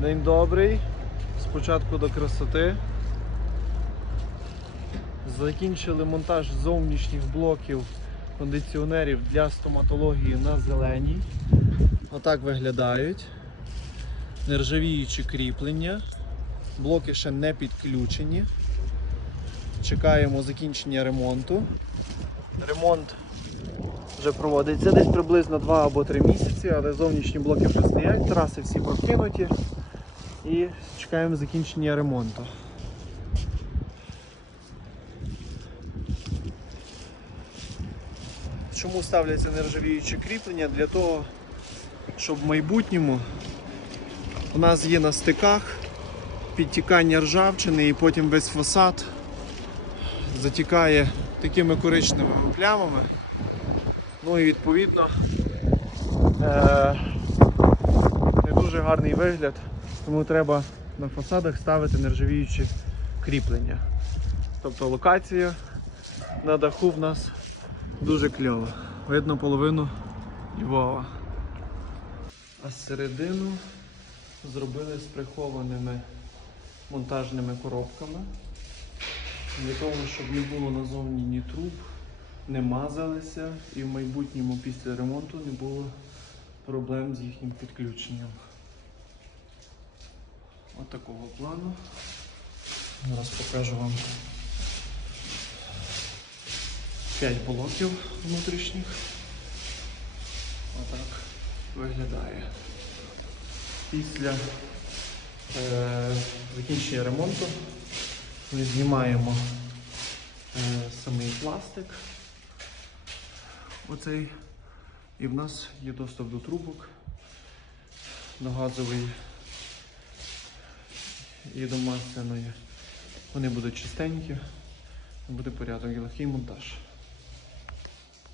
День добрий. Спочатку до красоти. Закінчили монтаж зовнішніх блоків кондиціонерів для стоматології на зеленій. Отак виглядають. Нержавіючі кріплення. Блоки ще не підключені. Чекаємо закінчення ремонту. Ремонт вже проводиться десь приблизно 2 або 3 місяці, але зовнішні блоки вже стоять, траси всі прокинуті і чекаємо закінчення ремонту. Чому ставляться нержавіючі кріплення? Для того, щоб в майбутньому у нас є на стиках підтікання ржавчини і потім весь фасад затікає такими коричневими плямами. Ну і відповідно е- не дуже гарний вигляд, тому треба на фасадах ставити нержавіючі кріплення. Тобто локація на даху в нас дуже кльова. Видно половину Львова. А середину зробили з прихованими монтажними коробками. Для того, щоб не було назовні ні труб, не мазалися і в майбутньому після ремонту не було проблем з їхнім підключенням. От такого плану. Зараз покажу вам 5 блоків внутрішніх. Отак виглядає. Після е, закінчення ремонту ми знімаємо е, самий пластик. Оцей. І в нас є доступ до трубок, до газової і до масляної. Вони будуть чистенькі, буде порядок і легкий монтаж.